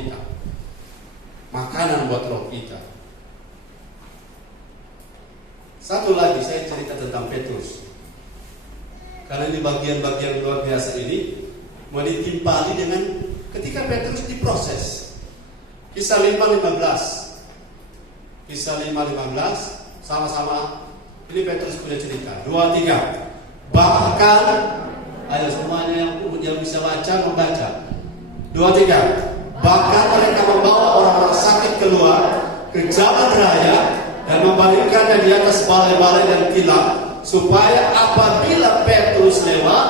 kita, makanan buat roh kita. Satu lagi saya cerita tentang Petrus, karena ini bagian-bagian luar biasa ini mau ditimpali dengan ketika Petrus diproses. Kisah 5:15. Kisah 5:15 sama-sama. Ini Petrus punya cerita. 2-3. Bahkan, ayo semuanya yang bisa baca membaca. 2-3. Bahkan mereka membawa orang-orang sakit keluar ke jalan raya dan membaringkannya di atas balai-balai dan tilam, supaya apabila Petrus lewat,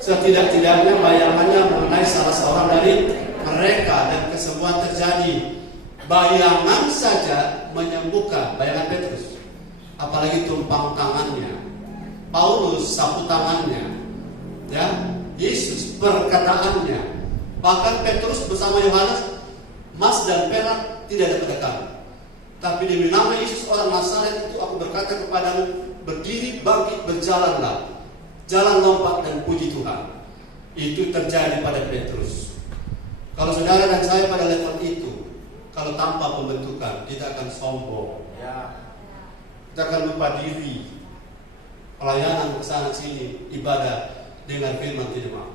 setidak-tidaknya bayangannya mengenai salah seorang dari mereka dan kesembuhan terjadi. Bayangan saja menyembuhkan, bayangan Petrus. Apalagi tumpang tangannya, Paulus sapu tangannya, ya, Yesus perkataannya. Bahkan Petrus bersama Yohanes, emas dan perak tidak ada pedekan. Tapi demi nama Yesus orang Nazaret itu aku berkata kepadamu, berdiri, bangkit, berjalanlah. Jalan, lompat dan puji Tuhan. Itu terjadi pada Petrus. Kalau saudara dan saya pada level itu, kalau tanpa pembentukan, kita akan sombong. Kita akan lupa diri. Pelayanan kesana sini, ibadah dengan firman tidak mau.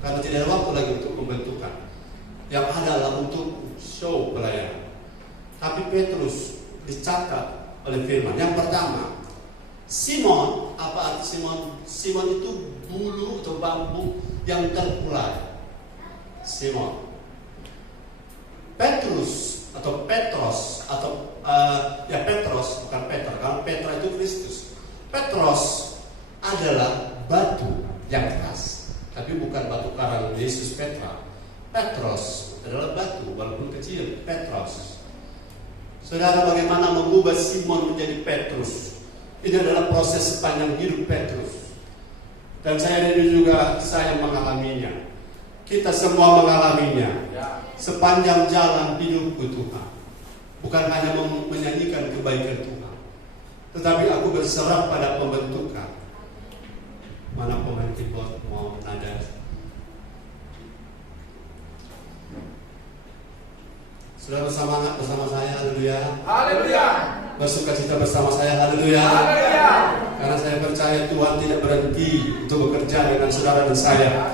Karena tidak ada waktu lagi untuk pembentukan. Yang ada adalah untuk show pelayanan. Tapi Petrus dicatat oleh firman. Yang pertama, Simon, apa arti Simon? Simon itu bulu atau bambu yang terkulai. Simon. Petrus atau Petros atau Petros bukan Petra, karena Petra itu Kristus. Petros adalah batu yang keras, tapi bukan batu karang Yesus Petra. Petros adalah batu walaupun kecil, Petros. Saudara, bagaimana mengubah Simon menjadi Petrus? Ini adalah proses sepanjang hidup Petrus. Dan saya mengalaminya. Kita semua mengalaminya. Sepanjang jalan hidupku Tuhan, bukan hanya menyanyikan kebaikan Tuhan, tetapi aku berserah pada pembentukan. Mana pemain keyboard mau nada? Saudara bersemangat bersama saya, haleluya. Haleluya. Bersukacita bersama saya, haleluya. Haleluya. Karena saya percaya Tuhan tidak berhenti untuk bekerja dengan saudara dan saya.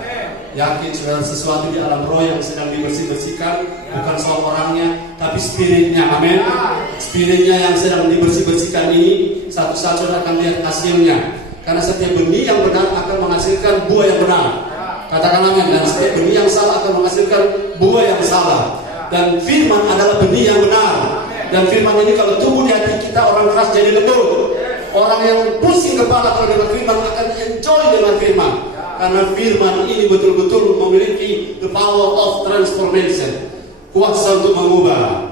Yakin saudara, sesuatu di alam roh yang sedang dibersih-bersihkan, bukan soal orangnya, tapi spiritnya, amin. Spiritnya yang sedang dibersih-bersihkan ini, satu-satu saudara akan lihat hasilnya. Karena setiap benih yang benar akan menghasilkan buah yang benar. Katakan amin. Dan setiap benih yang salah akan menghasilkan buah yang salah. Dan firman adalah benih yang benar. Dan firman ini kalau tumbuh di hati kita, orang keras jadi lembut. Orang yang pusing kepala kalau dengar firman akan enjoy dengan firman. Karena firman ini betul-betul memiliki the power of transformation, kuasa untuk mengubah.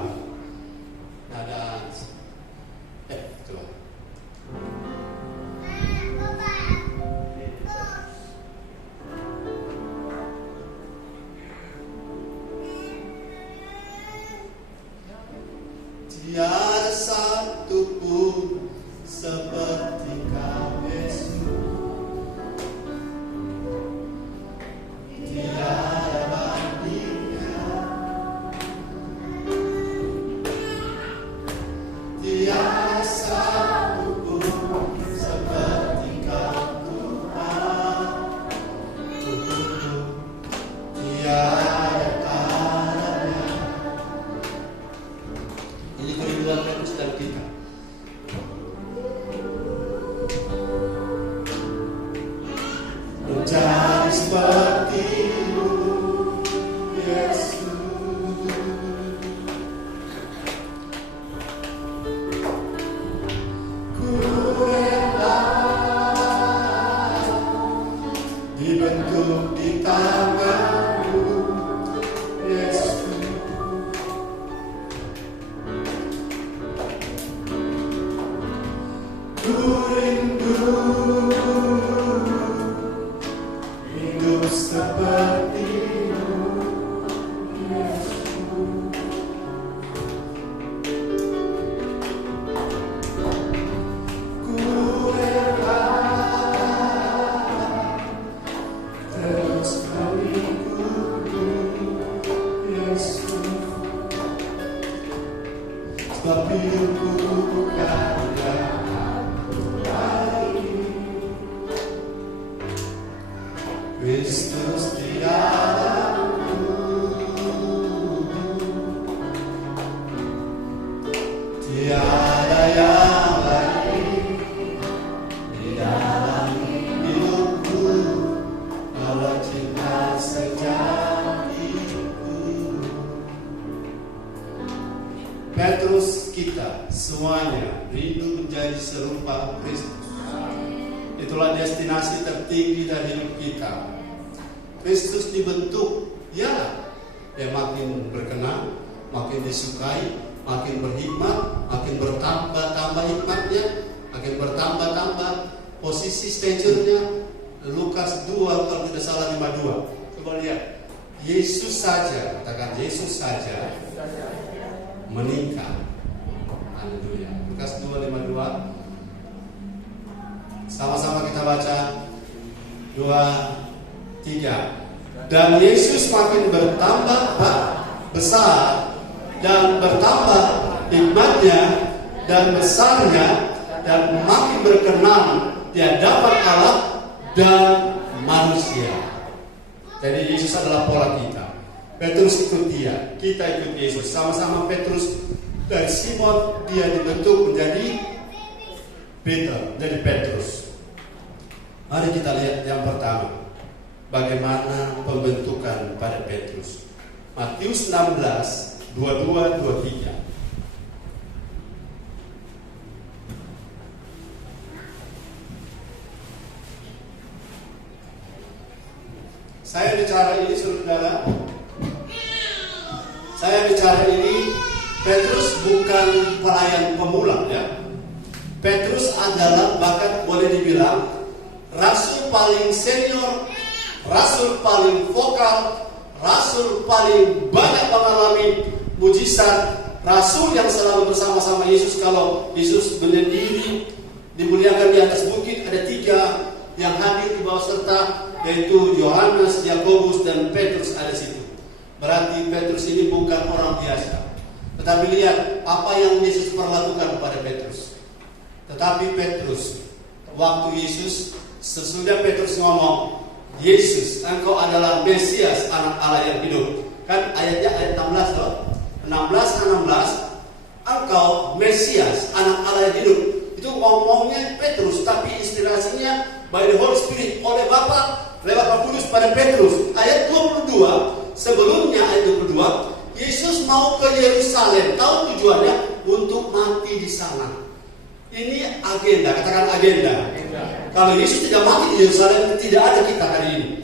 Tiada satu pun seperti Kau Yesus. Tiada bandingnya. Tiada satu pun seperti Kau Tuhan. Tiada tandanya. Ini kerinduan Petrus dan kita. Menjadi seperti-Mu, Yesus. Ku rela dibentuk di tangan-Mu, Yesus. Ku rindu seperti-Mu, sebab hidupku bukan yang aku raih. Kristus di dalamku, tiada yang lain di dalam hidupku, kalau cinta sejatiku. Petrus, kita semuanya rindu menjadi serupa Kristus. Itulah destinasi tertinggi dari hidup kita. Kristus dibentuk, ya, dia makin berkenan, makin disukai, makin berhikmat, makin bertambah hikmatnya, makin bertambah posisi stature-nya. Lukas 2 kalau tidak salah 52. Coba lihat, Yesus saja, katakan Yesus saja meningkat. Haleluya. Lukas 2:52. Sama-sama kita baca 2-3. Dan Yesus makin bertambah besar dan bertambah hikmatnya dan besarnya, dan makin berkenan di hadapan Allah dan manusia. Jadi Yesus adalah pola kita. Petrus ikut dia, kita ikut Yesus. Sama-sama Petrus dari Simon, dia dibentuk menjadi Peter, menjadi Petrus. Mari kita lihat yang pertama, bagaimana pembentukan pada Petrus. Matius 16, 22-23. Saya bicara ini, saudara. Saya bicara ini, Petrus bukan pelayan pemula, ya. Petrus adalah, bahkan boleh dibilang, rasul paling senior, rasul paling vokal, rasul paling banyak mengalami mujizat, rasul yang selalu bersama-sama Yesus. Kalau Yesus berdiri dimuliakan di atas bukit, ada 3 yang hadir di bawah serta, yaitu Yohanes, Yakobus, dan Petrus ada situ. Berarti Petrus ini bukan orang biasa. Tetapi lihat apa yang Yesus perlakukan kepada Petrus. Tetapi Petrus, waktu Yesus, sesudah Petrus ngomong, Yesus, engkau adalah Mesias, anak Allah yang hidup. Kan ayatnya ayat 16 loh. 16, engkau Mesias, anak Allah yang hidup. Itu ngomongnya Petrus, tapi inspirasinya by the Holy Spirit oleh Bapa lewat Roh Kudus pada Petrus. Ayat 22, sebelumnya ayat 22, Yesus mau ke Yerusalem. Tahu tujuannya? Untuk mati di sana. Ini agenda, katakan agenda. Kalau Yesus tidak mati di Yerusalem, tidak ada kita hari ini.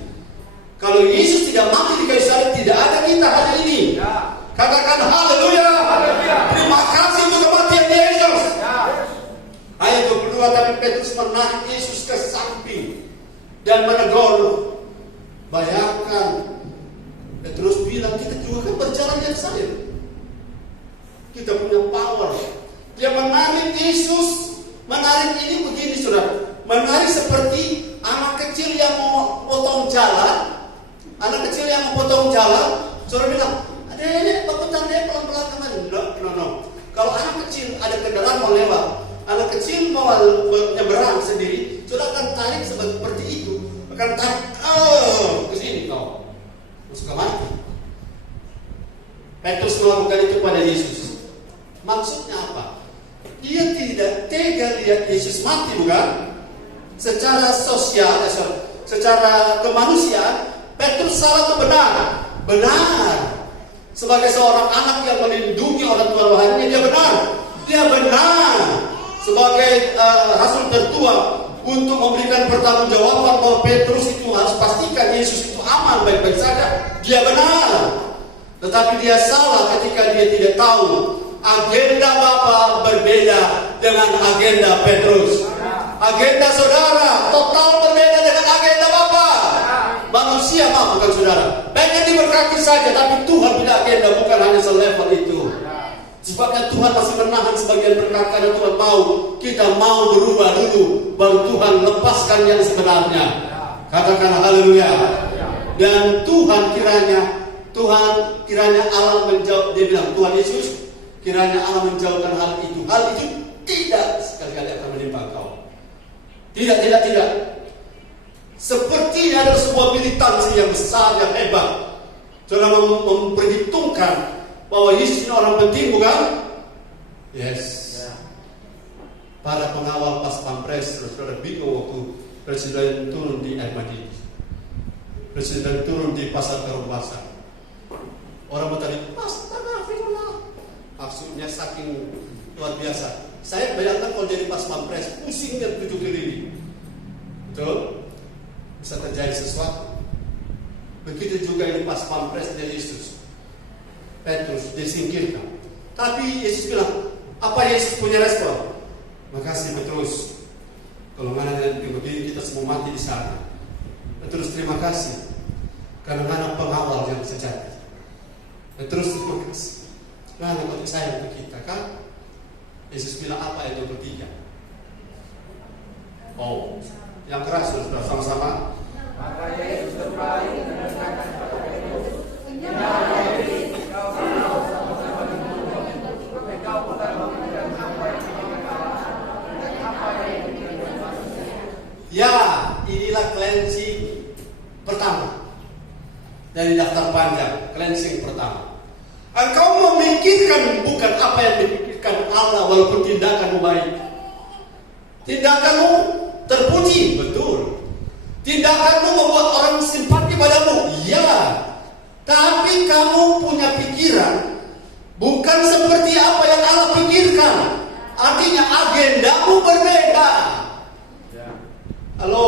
Kalau Yesus tidak mati di Yerusalem, tidak ada kita hari ini. Katakan haleluya. Terima kasih untuk kematian Yesus. Ayat 22, tapi Petrus menarik Yesus ke samping dan menegur. Bayangkan, Petrus bilang, kita juga kan berjalan di Yerusalem. Kita punya power. Dia menarik Yesus. Menarik ini begini, saudara. Menarik seperti anak kecil yang mau potong jalan. Anak kecil yang mau potong jalan, saudara bilang, adek, potong deh pelan-pelan kemana? No. Kalau anak kecil ada kendaraan mau lewat, anak kecil mau nyeberang sendiri, saudara akan tarik seperti itu. Akan tarik ke sini kau. Masuk ke mati. Petrus melakukan itu pada Yesus. Maksudnya apa? Dia tidak tega lihat Yesus mati, bukan? Secara sosial, secara kemanusiaan, Petrus salah atau benar? Benar. Sebagai seorang anak yang melindungi orang tua rohaninya, dia benar. Dia benar. Sebagai rasul tertua untuk memberikan pertanggungjawaban bahwa Petrus itu harus pastikan Yesus itu aman, baik-baik saja. Dia benar. Tetapi dia salah ketika dia tidak tahu agenda Bapa berbeda dengan agenda Petrus. Agenda saudara total berbeda dengan agenda Bapa. Manusia bukan saudara. Pengen diberkati saja, tapi Tuhan punya agenda, bukan hanya selevel itu. Sebabnya Tuhan masih menahan sebagian berkat karena Tuhan kita mau berubah dulu, baru Tuhan lepaskan yang sebenarnya. Katakan haleluya. Dan Tuhan kiranya Allah menjawab. Dia bilang, Tuhan Yesus, kiranya Allah menjauhkan hal itu. Hal itu tidak sekali-kali akan menimpa engkau. Tidak. Seperti ada sebuah militansi yang besar, yang hebat, saudara memperhitungkan bahwa Yesus ini orang penting, bukan? Yes. Para pengawal pas pampres, saudara bingung waktu presiden turun di Ahmadi, presiden turun di pasar Kerumbasan. Orang bertanya, astagfirullah. Maksudnya saking luar biasa. Saya bayangkan kalau jadi pas pampres, pusingnya tujuh keliling. Betul? Bisa terjadi sesuatu. Begitu juga ini pas pampres dari Yesus. Petrus disingkirkan. Tapi Yesus bilang, apa Yesus punya respon? Makasih Petrus. Kalau mana dengan begini kita semua mati di sana. Petrus terima kasih. Karena mana pengawal yang sejati. Petrus terima kasih. Mana kau sayang untuk kita kan? Yesus bilang apa itu ketiga? Oh, yang keras sudah sama-sama. Maka Yesus kembali menekankan kepada Petrus, ya, inilah cleansing pertama dari daftar panjang. Cleansing pertama. Engkau memikirkan bukan apa yang dipikirkan Allah, walaupun tindakanmu baik. Tindakanmu terpuji, betul. Tindakanmu membuat orang simpati padamu, ya. Tapi kamu punya pikiran bukan seperti apa yang Allah pikirkan. Artinya agendamu berbeda. Halo,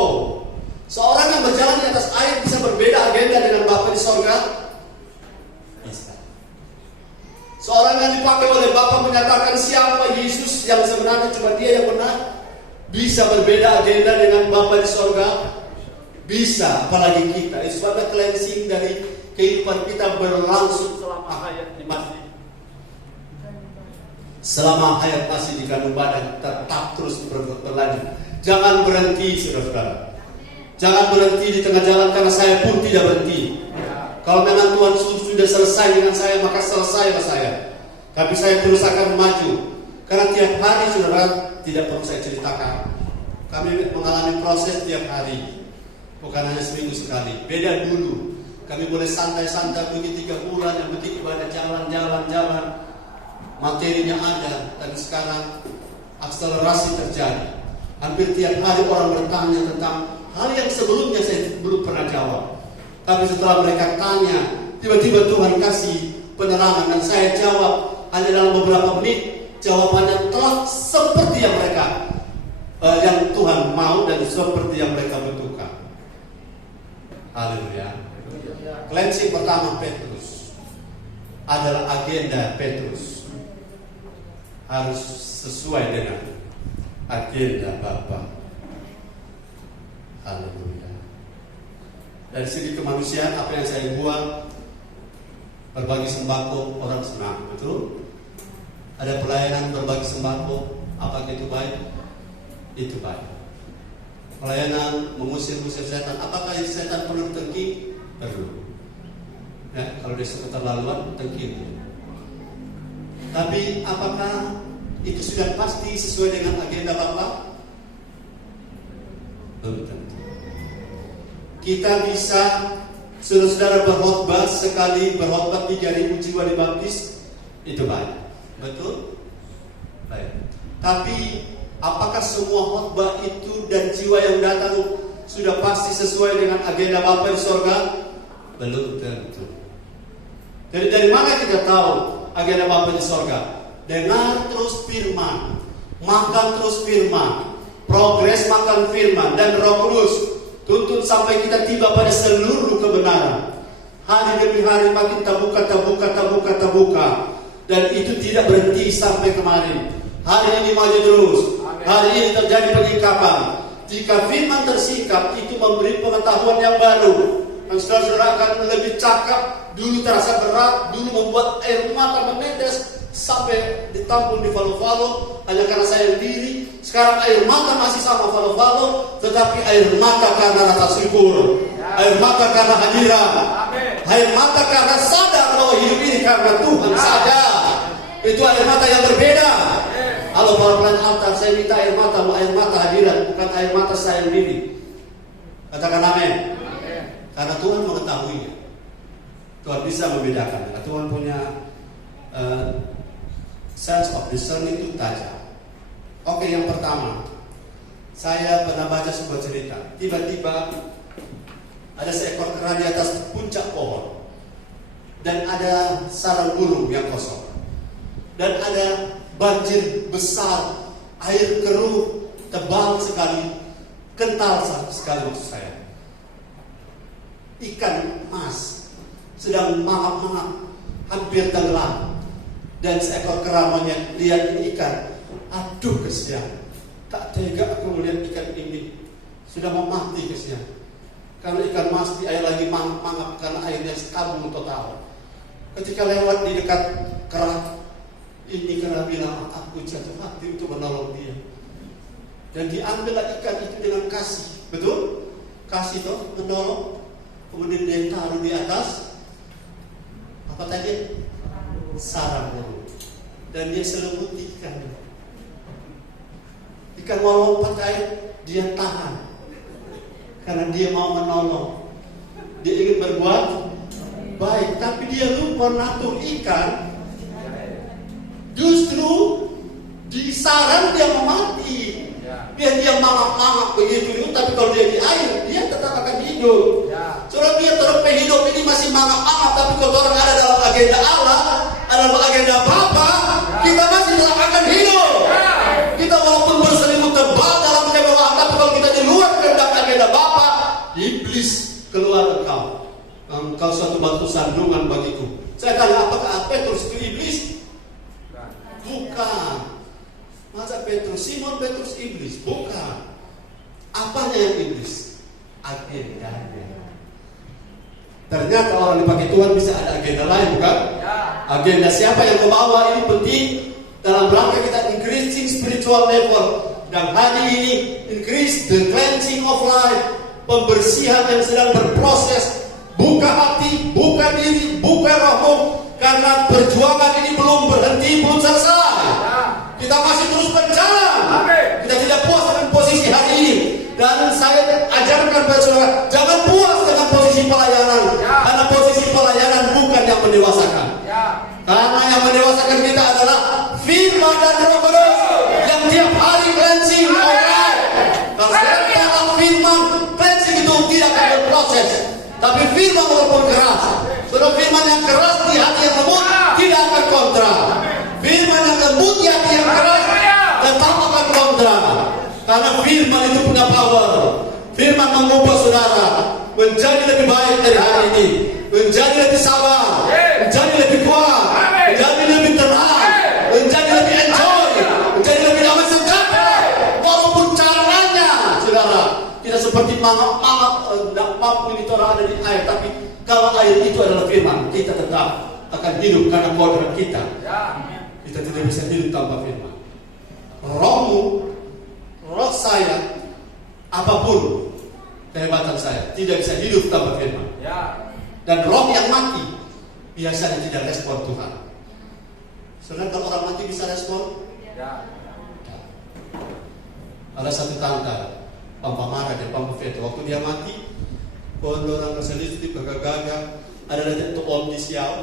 seorang yang berjalan di atas air bisa berbeda agenda dengan Bapa di sorga? Bisa. Seorang yang dipakai oleh Bapa menyatakan siapa Yesus yang sebenarnya cuma Dia yang benar, bisa berbeda agenda dengan Bapa di sorga? Bisa, apalagi kita. Itu sebabnya cleansing dari kehidupan kita berlangsung selama hayat masih. Selama hayat masih di kandung badan, tetap terus berlanjut. Jangan berhenti, saudara-saudara. Jangan berhenti di tengah jalan, karena saya pun tidak berhenti. Kalau memang Tuhan sudah selesai dengan saya, maka selesailah saya. Tapi saya terus akan maju. Karena tiap hari, saudara, tidak perlu saya ceritakan. Kami mengalami proses tiap hari. Bukan hanya seminggu sekali. Beda dulu. Kami boleh santai-santai pergi 3 bulan, yang penting ibadah jalan. Materinya ada. Dan sekarang akselerasi terjadi. Hampir tiap hari orang bertanya tentang hal yang sebelumnya saya belum pernah jawab. Tapi setelah mereka tanya, tiba-tiba Tuhan kasih penerangan dan saya jawab hanya dalam beberapa menit. Jawabannya telah seperti yang mereka yang Tuhan mau dan seperti yang mereka butuhkan. Haleluya. Cleansing pertama Petrus adalah agenda Petrus harus sesuai dengan agenda Bapa. Haleluya. Dari segi kemanusiaan, apa yang saya buat, berbagi sembako, orang senang, betul? Ada pelayanan berbagi sembako, apakah itu baik? Itu baik. Pelayanan mengusir-usir setan, apakah setan perlu tengking? Perlu. Ya, kalau dia suka keterlaluan, tengking. Tapi apakah itu sudah pasti sesuai dengan agenda Bapa? Belum tentu. Kita bisa saudara-saudara berkhotbah sekali, berkhotbah 3.000 jiwa dibaptis, itu baik. Betul? Baik. Tapi apakah semua khotbah itu dan jiwa yang datang sudah pasti sesuai dengan agenda Bapa di sorga? Belum tentu. Jadi dari mana kita tahu agenda Bapa di sorga? Dengar terus firman, makan terus firman, progres makan firman, dan Roh Kudus tuntun sampai kita tiba pada seluruh kebenaran. Hari demi hari makin terbuka. Dan itu tidak berhenti sampai kemarin. Hari ini maju terus. Hari ini terjadi pengingkapan. Jika firman tersingkap, itu memberi pengetahuan yang baru. Dan saudara-saudara akan lebih cakap. Dulu terasa berat, dulu membuat air mata menetes sampai ditampung di falo-falo hanya karena saya diri. Sekarang air mata masih sama falo-falo, tetapi air mata karena rasa syukur, air mata karena hadirat, air mata karena sadar bahwa hidup ini karena Tuhan saja. Itu air mata yang berbeda. Halo para pelayan altar, saya minta air mata hadirat, bukan air mata saya sendiri. Katakan amin. Karena Tuhan mengetahuinya. Tuhan bisa membedakan. Karena Tuhan punya sense of discerning itu tajam. Oke, yang pertama, saya pernah baca sebuah cerita. Tiba-tiba ada seekor kera di atas puncak pohon, dan ada sarang burung yang kosong, dan ada banjir besar, air keruh tebal sekali, kental sekali maksud saya. Ikan emas sedang mangap-mangap, hampir tenggelam, dan seekor kera monyet lihat ikan. Aduh kesian, tak tega aku melihat ikan ini sudah mau mati kesian. Karena ikan mas di air lagi mangap karena airnya kabur total. Ketika lewat di dekat kera ini, kera bilang, aku jatuh hati untuk menolong dia. Dan diambillah ikan itu dengan kasih, betul? Kasih toh menolong. Kemudian dia taruh di atas apa tadi? Sarang burung. Dan dia selimuti ikan. Ikan mau lompat air, dia tahan. Karena dia mau menolong, dia ingin berbuat baik, tapi dia lupa natur ikan. Justru di sarang dia mau mati. Dia mangap-mangap begitu, tapi kalau dia di air, dia tetap akan hidup. Soalnya dia terus hidup ini masih mangap-mangap, tapi kalau orang ada dalam agenda Allah, dalam agenda Bapa, kita masih tetap akan hidup. Kita walaupun berselimut tebal dalam kemewahan, tapi kalau kita di luar kehendak agenda Bapa, iblis keluar engkau. Engkau suatu batu sandungan bagiku. Saya tanya, apakah Petrus itu iblis? Bukan. Masa Simon Petrus iblis? Bukan. Apanya yang iblis? Agendanya. Ternyata orang dipakai Tuhan bisa ada agenda lain, bukan? Agenda siapa yang membawa ini penting dalam rangka kita increasing spiritual level. Dan hari ini increase the cleansing of life, pembersihan yang sedang berproses. Buka hati, buka diri, buka rohmu, karena perjuangan ini belum berhenti, belum selesai. Kita masih terus berjalan. Kita tidak puas dengan posisi hari ini. Dan saya ajarkan pada saudara, jangan puas dengan posisi pelayanan, karena posisi pelayanan bukan yang mendewasakan. Karena yang mendewasakan kita adalah firman dan Roh Kudus yang tiap hari cleansing orang. Kalau sekarang firman cleansing itu tidak akan berproses, tapi firman walaupun keras, saudara, firman yang keras di hati yang lembut tidak akan kontra. Firman yang lembut di hati yang keras tetap akan kontra. Karena firman itu punya power. Firman mengubah saudara menjadi lebih baik dari hari ini, menjadi lebih sabar, menjadi lebih kuat, menjadi lebih tenang, menjadi lebih enjoy, menjadi lebih damai sejahtera. Walaupun caranya, saudara, tidak seperti mangap-mangap, tidak mampu ini orang ada di air. Tapi kalau air itu adalah firman, kita tetap akan hidup karena kodrat kita. Kita tidak bisa hidup tanpa firman. Rohmu, roh saya, apapun kehebatan saya, tidak bisa hidup tanpa firman. Dan roh yang mati biasanya tidak respon Tuhan. Sedangkan kalau orang mati bisa respon? Ada satu tante, Pampa Mara dan Pampa Feto, waktu dia mati, kalau orang keselip gagah-gagah, ada datang untuk Om di Siau,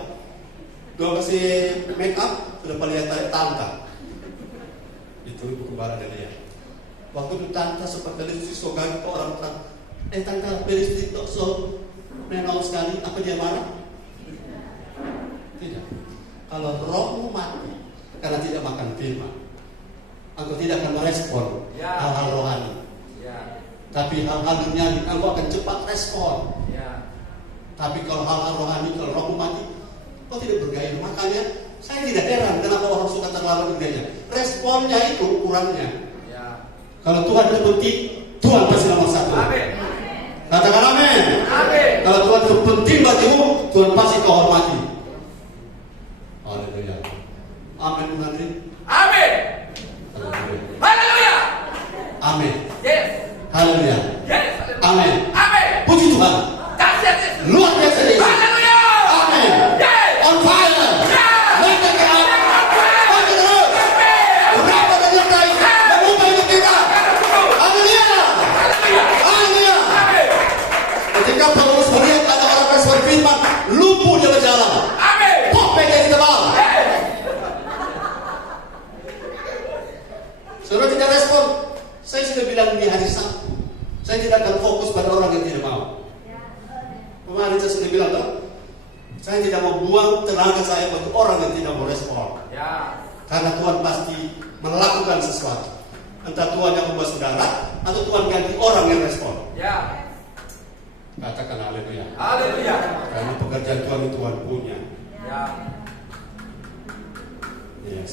dua kasih make up, sudah paling tarik tante. Itu ibu kembar ada dia. Waktu itu tante seperti listrik so gagah ke orang bilang, tante listrik so menol sekali, apa dia marah? Tidak. Kalau rohmu mati karena tidak makan firman, engkau tidak akan merespon hal-hal rohani. Tapi hal-hal duniawi engkau akan cepat respon. Tapi kalau hal-hal rohani, kalau rohmu mati, kau tidak bergairah. Makanya saya tidak heran kenapa orang suka terlalu bergairah. Responnya itu ukurannya. Kalau Tuhan itu penting, Tuhan pasti nomor satu. Katakan amin. Kalau Tuhan itu penting bagimu, Tuhan pasti kau hormati. Haleluya. Amin, Andri. Amin. Haleluya. Amin. Yes. Haleluya. Yes. Amin. Amin. Puji Tuhan. Luar biasa Yesus. Haleluya. Amin. Yes. On fire. Yes. Let the God. Saya tidak akan fokus pada orang yang tidak mau. Kemarin saya sudah bilang, toh, saya tidak mau buang tenaga saya untuk orang yang tidak mau respon. Karena Tuhan pasti melakukan sesuatu. Entah Tuhan yang membawa saudara atau Tuhan ganti orang yang respon. Katakan haleluya. Haleluya. Karena pekerjaan Tuhan itu Tuhan punya. Ya. Yes.